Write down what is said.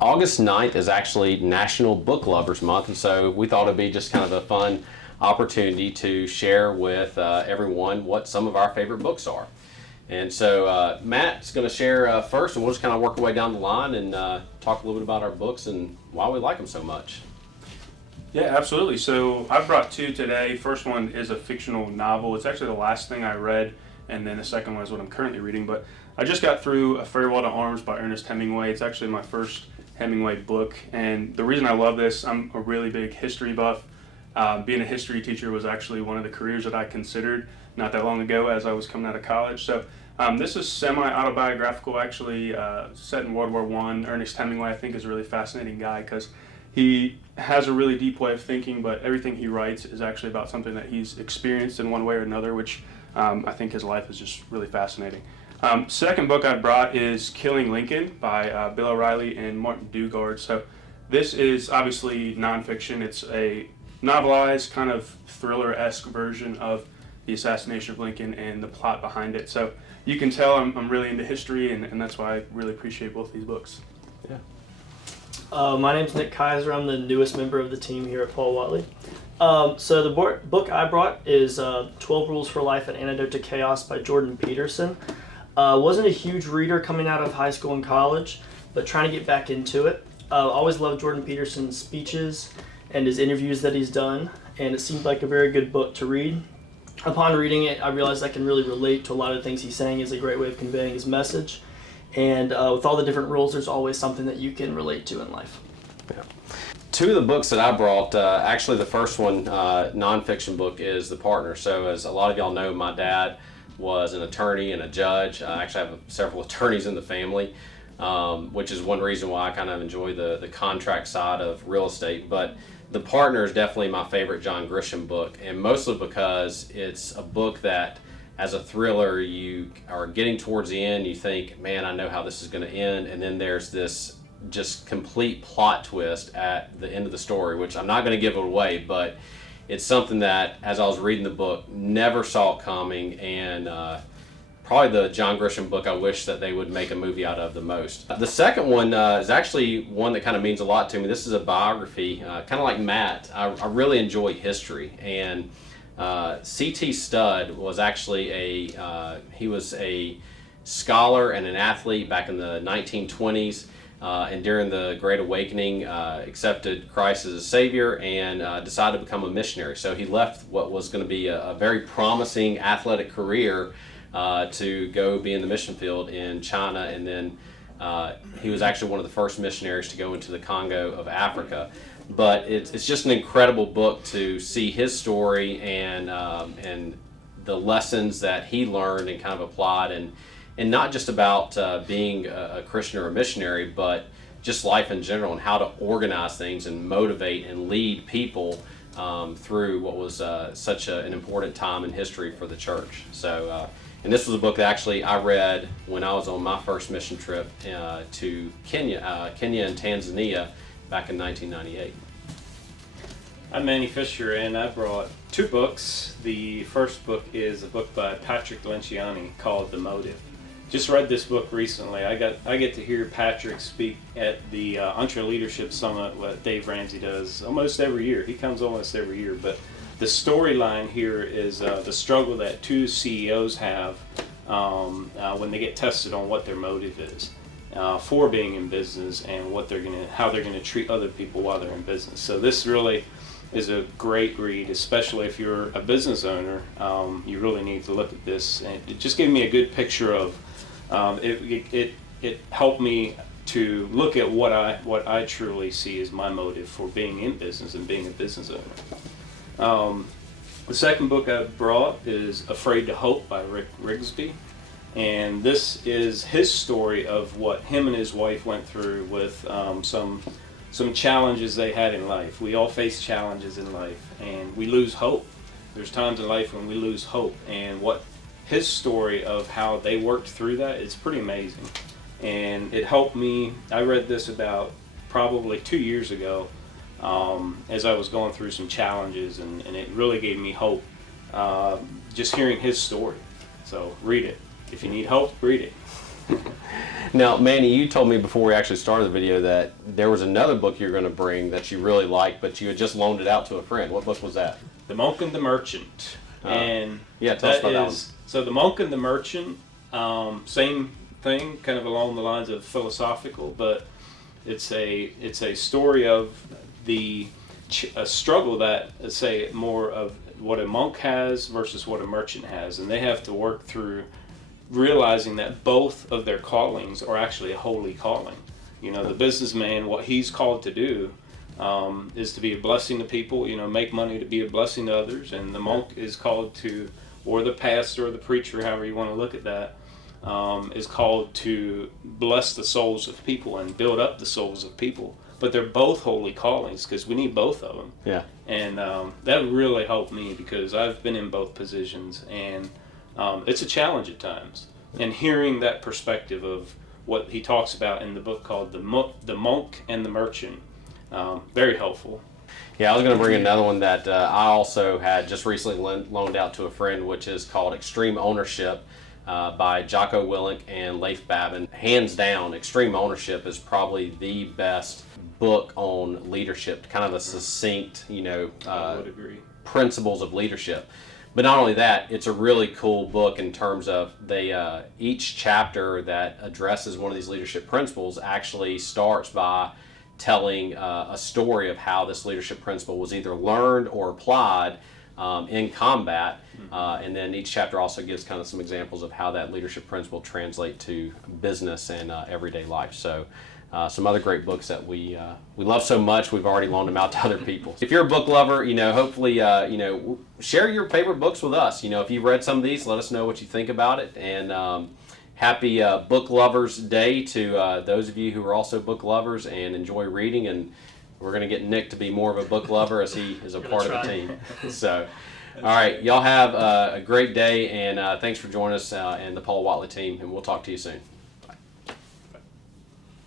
August 9th is actually National Book Lovers Month, and so we thought it'd be just kind of a fun opportunity to share with everyone what some of our favorite books are. And so Matt's going to share first, and we'll just kind of work our way down the line and talk a little bit about our books and why we like them so much. Yeah, absolutely. So I brought two today. First one is a fictional novel. It's actually the last thing I read, and then the second one is what I'm currently reading. But I just got through A Farewell to Arms by Ernest Hemingway. It's actually my first Hemingway book, and the reason I love this, I'm a really big history buff. Being a history teacher was actually one of the careers that I considered not that long ago as I was coming out of college. So this is semi-autobiographical, actually, set in World War I. Ernest Hemingway, I think, is a really fascinating guy because he has a really deep way of thinking, but everything he writes is actually about something that he's experienced in one way or another, which I think his life is just really fascinating. Second book I brought is Killing Lincoln by Bill O'Reilly and Martin Dugard. So this is obviously nonfiction. It's a novelized kind of thriller-esque version of the assassination of Lincoln and the plot behind it. So you can tell I'm really into history, and that's why I really appreciate both these books. Yeah. My name's Nick Kaiser. I'm the newest member of the team here at Paul Whatley. So the book I brought is 12 Rules for Life, An Antidote to Chaos by Jordan Peterson. Wasn't a huge reader coming out of high school and college, but trying to get back into it. Always loved Jordan Peterson's speeches and his interviews that he's done, and it seemed like a very good book to read. Upon reading it, I realized I can really relate to a lot of the things he's saying. Is a great way of conveying his message. And with all the different rules, there's always something that you can relate to in life. Yeah. Two of the books that I brought, actually the first one, nonfiction book, is The Partner. So as a lot of y'all know, my dad was an attorney and a judge. I actually have several attorneys in the family, which is one reason why I kind of enjoy the contract side of real estate. But The Partner is definitely my favorite John Grisham book, and mostly because it's a book that, as a thriller, you are getting towards the end, you think, man, I know how this is going to end, and then there's this just complete plot twist at the end of the story, which I'm not going to give it away, but it's something that, as I was reading the book, never saw it coming, and probably the John Grisham book I wish that they would make a movie out of the most. The second one is actually one that kind of means a lot to me. This is a biography, kind of like Matt. I really enjoy history, and C.T. Studd was actually he was a scholar and an athlete back in the 1920s, and during the Great Awakening accepted Christ as a Savior and decided to become a missionary. So he left what was going to be a very promising athletic career to go be in the mission field in China, and then he was actually one of the first missionaries to go into the Congo of Africa. But it's just an incredible book to see his story and the lessons that he learned and kind of applied, and not just about being a Christian or a missionary, but just life in general and how to organize things and motivate and lead people through what was such an important time in history for the church. So, and this was a book that actually I read when I was on my first mission trip to Kenya and Tanzania back in 1998. I'm Manny Fisher, and I brought two books. The first book is a book by Patrick Lenciani called The Motive. Just read this book recently. I get to hear Patrick speak at the EntreLeadership Summit, what Dave Ramsey does almost every year. He comes almost every year, but the storyline here is the struggle that two CEOs have when they get tested on what their motive is for being in business and how they're gonna treat other people while they're in business. So this really is a great read, especially if you're a business owner. You really need to look at this, and it just gave me a good picture of. It helped me to look at what I truly see as my motive for being in business and being a business owner. The second book I brought is Afraid to Hope by Rick Rigsby, and this is his story of what him and his wife went through with some challenges they had in life. We all face challenges in life, and we lose hope. There's times in life when we lose hope, and what his story of how they worked through that is pretty amazing. And it helped me. I read this about probably 2 years ago as I was going through some challenges, and it really gave me hope just hearing his story. So read it. If you need hope, read it. Now, Manny, you told me before we actually started the video that there was another book you're going to bring that you really liked, but you had just loaned it out to a friend. What book was that? The Monk and the Merchant. And yeah, tell us about that one. So The Monk and the Merchant, same thing, kind of along the lines of philosophical, but it's a story of a struggle that, say, more of what a monk has versus what a merchant has, and they have to work through realizing that both of their callings are actually a holy calling. You know, the businessman, what he's called to do is to be a blessing to people, you know, make money to be a blessing to others, and the monk is called to, or the pastor or the preacher, however you want to look at that, is called to bless the souls of people and build up the souls of people. But they're both holy callings because we need both of them. Yeah. And that really helped me because I've been in both positions, and it's a challenge at times. And hearing that perspective of what he talks about in the book called The Monk and the Merchant, very helpful. Yeah, I was going to bring another one that I also had just recently loaned out to a friend, which is called Extreme Ownership by Jocko Willink and Leif Babin. Hands down, Extreme Ownership is probably the best book on leadership, kind of a succinct, I would agree. Principles of leadership. But not only that, it's a really cool book in terms of each chapter that addresses one of these leadership principles actually starts by telling a story of how this leadership principle was either learned or applied in combat. And then each chapter also gives kind of some examples of how that leadership principle translate to business and everyday life. So some other great books that we love so much, we've already loaned them out to other people. If you're a book lover, hopefully, share your favorite books with us. If you've read some of these, let us know what you think about it. And happy Book Lovers Day to those of you who are also book lovers and enjoy reading. And we're going to get Nick to be more of a book lover as he is a part of the team. So, all right, y'all have a great day, and thanks for joining us and the Paul Whatley team, and we'll talk to you soon.